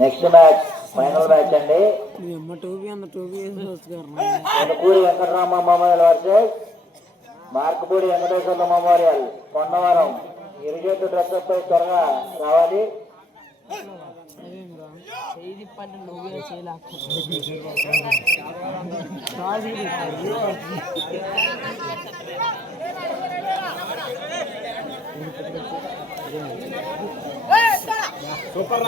Next match final match అండి. Puri Venkatarama memorial versus Markapudi వెంకటేశ్వర్ల memorial Kondavaram. ఇరుగేటు డ్రెస్అప్ పై త్వరగా రావాలి. Super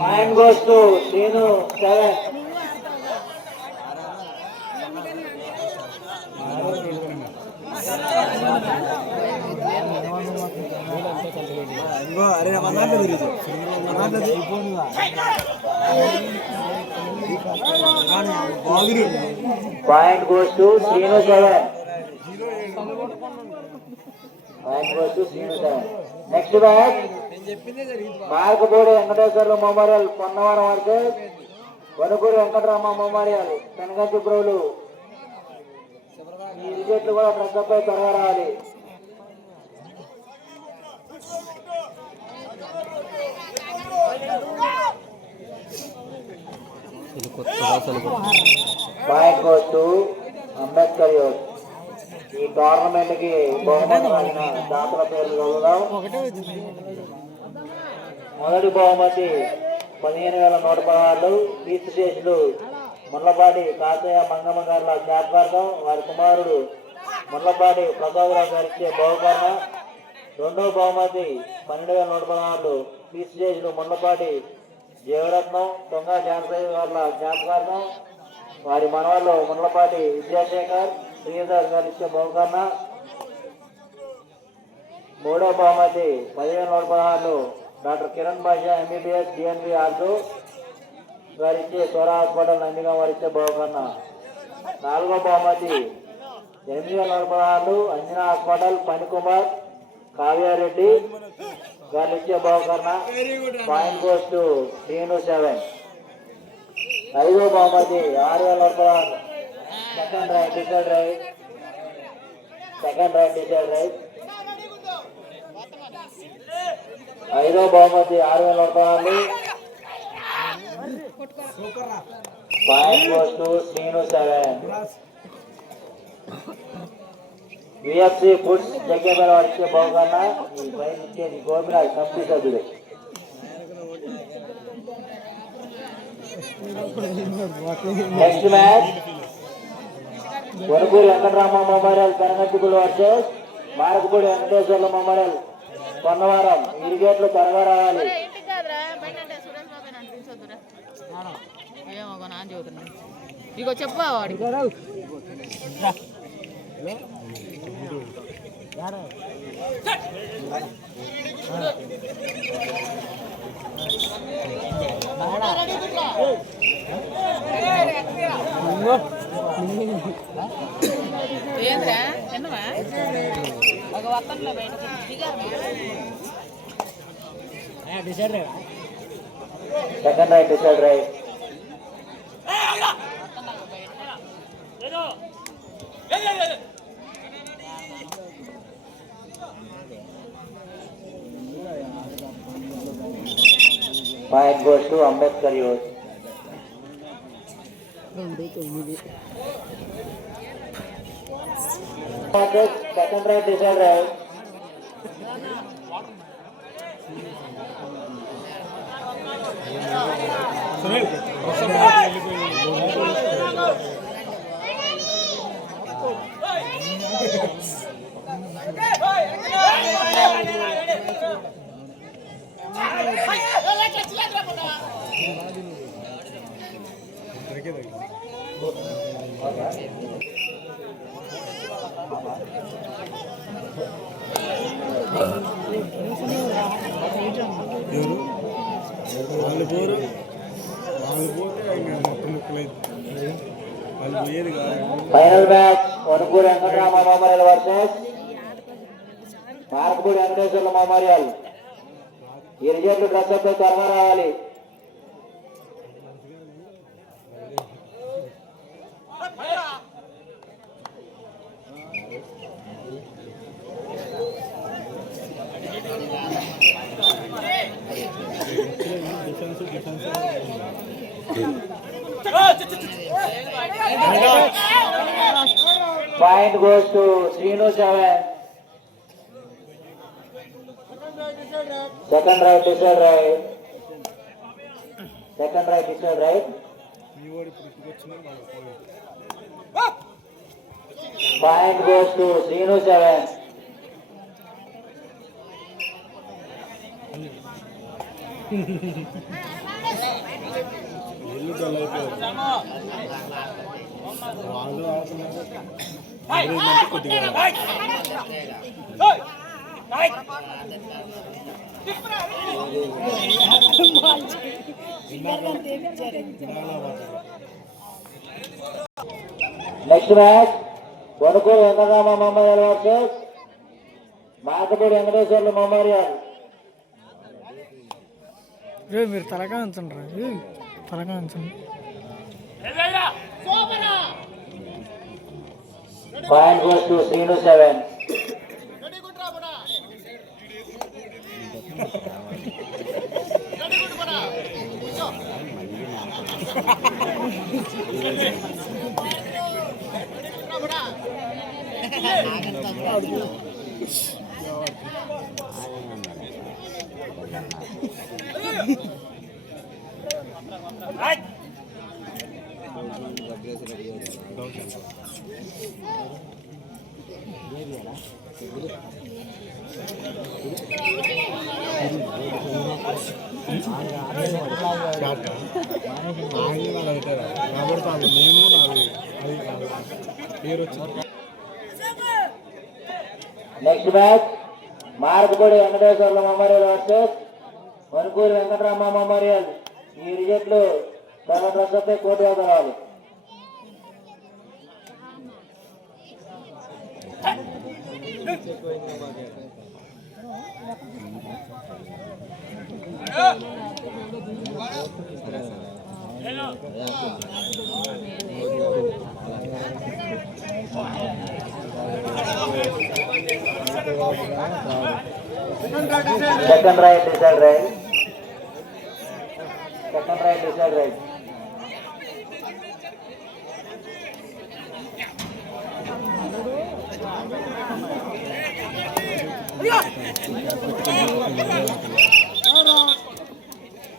point goes to Srinu 7. Point goes to Srinu 7. Next match Markapudi వెంకటేశ్వర్ల memorial Ponnavaram versus Vanukuru Venkatarama memorial Penuganchiprolu. ఈ వికెట్లు కూడా ప్రజలపై త్వరగా రావాలి. Point goes to Ambedkar youth. ఈ టోర్నమెంట్ కి బహుమతి దాతల పేర్లు చదువుదాం. మొదటి బహుమతి 15,116. ఈస్ట్ స్టేజ్లు ముళ్ళపాటి కాసయ్య మంగమ్మ గారుల జ్ఞాపకార్థం వారి కుమారుడు ముళ్ళపాటి ప్రసాదరావు గారిచ్చే బహుకరణ. రెండవ బహుమతి 12,116. ఈస్ట్ స్టేజ్లు ముళ్ళపాటి జీవరత్నం దొంగ జానసయ్య గారుల జ్ఞాపకార్థం వారి మనవాళ్ళు ముళ్ళపాటి విద్యాశేఖర్ శ్రీధర్ గారు ఇచ్చే బహుకరణ. మూడవ బహుమతి 15,116. డాక్టర్ కిరణ్ బాషా ఎంబీబీఎస్ డిఎన్బి ఆర్టు వారిచ్చే స్వర హాస్పిటల్ నందిగా వారిచ్చే బహుకరణ. నాలుగో బహుమతి 8,116. అంజనా హాస్పిటల్ పనికుమార్ కావ్యారెడ్డి గారు ఇచ్చే బహుకరణ. Point goes to Srinu 7. ఐదో బహుమతి 6,116. Second right decide right. ఐదో బహుమతి 6,116. Point goes to Srinu 7. VFC foods Jaggepalli వచ్చే బహుకరణ. ఈ పైన ఇచ్చేది గోపిరాజ్ కమిటీ సభ్యుడు. Next match Vanukuru Venkatarama memorial Penuganchipudi versus Markapudi వెంకటేశ్వర్ల మెమోరియల్ పొన్నవరం. ఇరుగేట్లు త్వరగా రావాలి. ఇగో చెప్పా వాడి ఏంద్రా ఎన్నవా ఒక వత్తంలో బయటకు second right decide right. Point goes to Ambedkar youth. Second right decide right. Final match Vanukuru Venkatarama memorial versus Markapudi వెంకటేశ్వర్ల మెమోరియల్. ఈ రిజల్ట్ డ్రెస్ అప్ త్వరగా రావాలి. Point goes to Srinu 7. Second right, decide right. Second right, decide right. Point goes to Srinu 7. Next match, Vanukuru Venkatarama memorial versus Markapudi వెంకటేశ్వర్ల memorial. మీరు తలగా ఉంచండి, తలగా ఉంచండి. Point goes to Srinu 7. Next match Markapudi వెంకటేశ్వర్ల memorial versus Vanukuru Venkatarama memorial. ఈ రిజల్ట్లు డ్రెస్పై కోర్టు వద్ద రావాలి. Second right, decide right. Second right, decide right.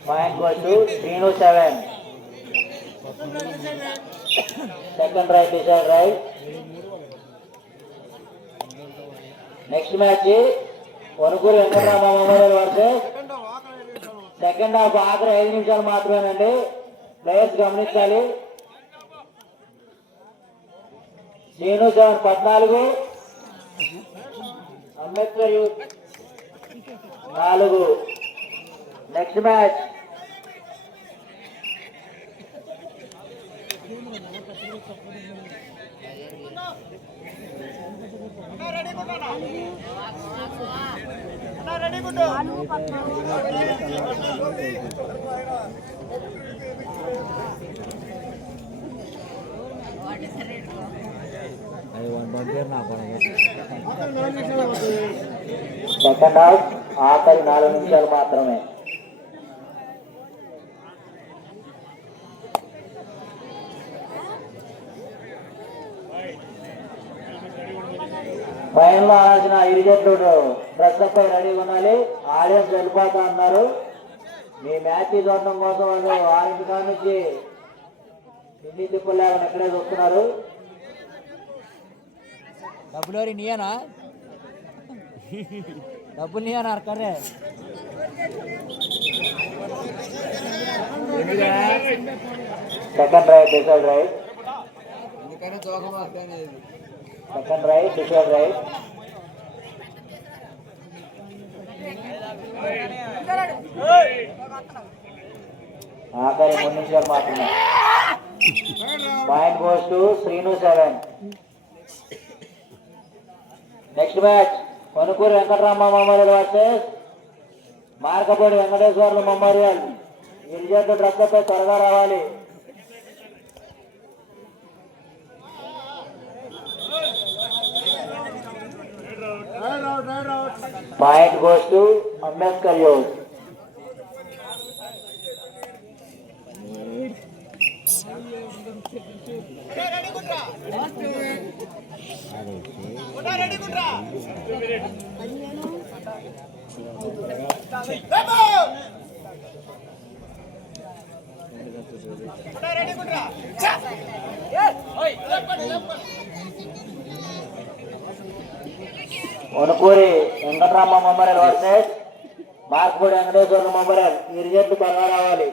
Point goes to Srinu 7. Second right, decide right. Next match, Vanukuru Venkatarama memorial versus second half ఆఖరి 5 నిమిషాలు మాత్రమేనండి. ప్లేయర్స్ గమనించాలి. శ్రీను 7 14, అంబేద్కర్ యూత్ 4. నెక్స్ట్ మ్యాచ్ సెకండ్ హాఫ్ ఆఖరి 4 నిమిషాలు మాత్రమే. ఫైనల్ లో ఆడాల్సిన ఈ రిజల్ట్ డ్రెస్అప్ పై రెడీగా ఉండాలి. ఆడియన్స్ వెళ్ళిపోతా ఉన్నారు. మీ మ్యాచ్ చూడడం కోసం వాళ్ళు 6 కాడ నుంచి ఇన్ని తిప్పులు లేకుండా ఎక్కడే చూస్తున్నారు. డబ్బులు నీయనా డబ్బులు నీయనా అర్కరే సెకండ్ రైట్, డిసైడ్ రైట్. ఎందుకైనా జోగం అర్థం. Second right, decide right. ఆఖరి 3 నిమిషాలు మాత్రమే. Point goes to Srinu 7. Next match, Manukuri Venkatrama Memorial versus Markapudi Venkateswarlu Memorial. గిరిజన డ్రస్లపై త్వరగా రావాలి. Point goes to Ambedkar Youth. Vanakuri Venkatarama memorial versus Markapudi వెంకటేశ్వర్ల మెమోరియల్. ఈ రిజల్ట్ త్వరగా రావాలి.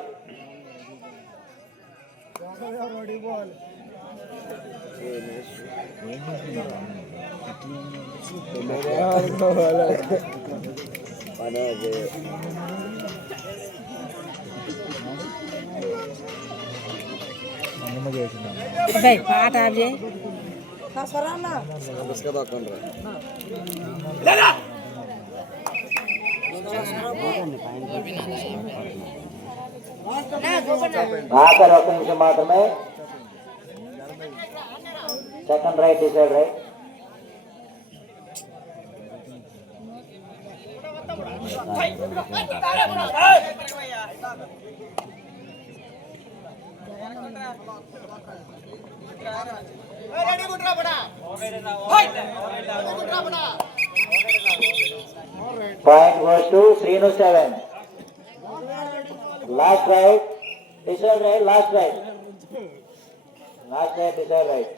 పాట ఆపే ఆఖరి ఒక్క నిమిషం మాత్రమే. Second right, decide right. Point goes to Srinu 7. Last right, decide right, last right. Last right, decide right.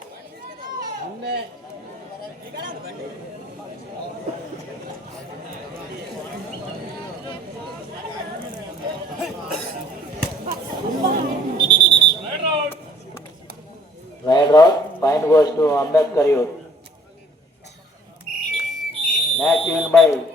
Right route, point goes to Ambedkar Youth. Match win by